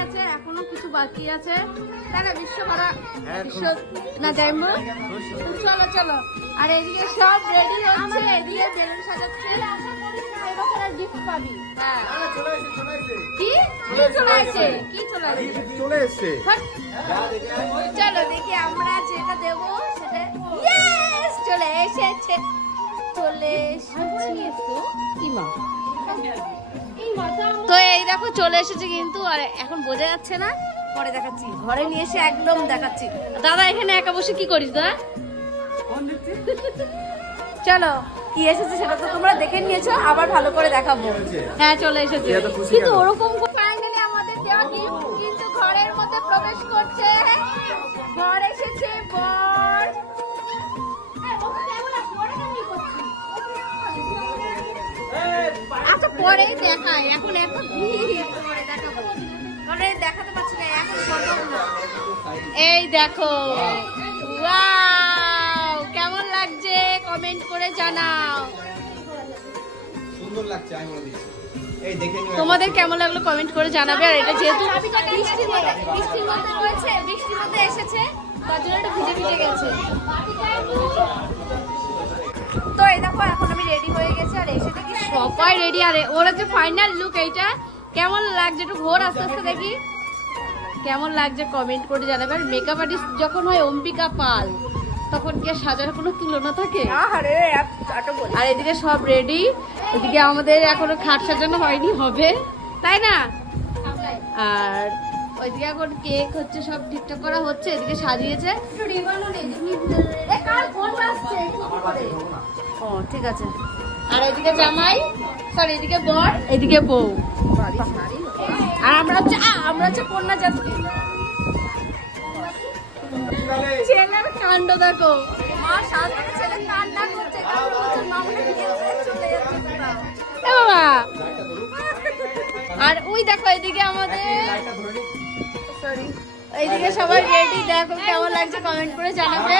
গেছে, এখনো কিছু বাকি আছে। তাই না বিশ্ব ভাড়া বিশ্ব না যাইবো? চলো চলো। আর এদিকে সব রেডি হচ্ছে, এদিকে বেলুন সাজাচ্ছে। গিফট পাবি। হ্যাঁ কি চলে আসে, কি চলে আসে, চলে এসছে। চলো দেখি আমরা যেটা দেবো সেটা। ইয়েস চলে এসেছে, চলে এসেছে। তো এই দেখো চলে এসেছে কিন্তু, আর এখন বোঝা যাচ্ছে না, পরে দেখাচ্ছি। ঘরে নিয়ে এসে একদম দেখাচ্ছি। দাদা এখানে একা বসে কি করিস দাদা? চলো কি এসেছে সেটা তো তোমরা দেখে নিয়েছো, আবার ভালো করে দেখাবো। হ্যাঁ চলে এসেছে, কিন্তু ওরকম ফাইনালি আমাদের দেওয়া গিফট কিন্তু ঘরের মধ্যে প্রবেশ করছে। ঘর এসেছে বর। আচ্ছা পরেই দেখায়, এখন এত ভিড়, পরে দেখাবো। পরে দেখাতে পারছি না এখন, সম্ভব না। এই দেখো, ওয়াও কেমন লাগছে কমেন্ট করে জানাও। সুন্দর লাগছে, আমি বলে দিচ্ছি। এই দেখে নিও, তোমাদের কেমন লাগলো কমেন্ট করে জানাবে। আর এটা যেহেতু বৃষ্টির মধ্যে রয়েছে, বৃষ্টির মধ্যে এসেছে, তার জন্য এটা ভিজে ভিজে গেছে। তো এই দেখো এখন আমি রেডি হয়ে গেছি, আর এসে দেখি সবাই রেডি। আর ওরা যে ফাইনাল লুক এইটা কেমন লাগছে, একটু ঘোর আস্তে আস্তে দেখি কেমন লাগছে কমেন্ট করে জানাবে। আর মেকআপ আর্টিস্ট যখন হয় অম্বিকা পাল, তখন কি আর সাজার কোনো তুলনা থাকে? আর এদিকে সব রেডি, এদিকে আমাদের এখনো খাট সাজানো হয়নি, হবে তাই না? আর ওইদিকে এখন কেক হচ্ছে, সব ঠিকঠাক করা হচ্ছে, এদিকে সাজিয়েছে। ও ঠিক আছে। আর এদিকে জামাই, সরি এদিকে বর, এদিকে বউ, আর আমরা হচ্ছে কন্যা যাত্রী। ছেলের কাণ্ড দেখো, মা সাজতে ছেলে কান্না করছে, মা মনে চলে যাচ্ছে। বাবা আর ওই দেখো এদিকে আমাদের, সরি এইদিকে সবাই রেডি। দেখো কেমন লাগছে কমেন্ট করে জানাবে।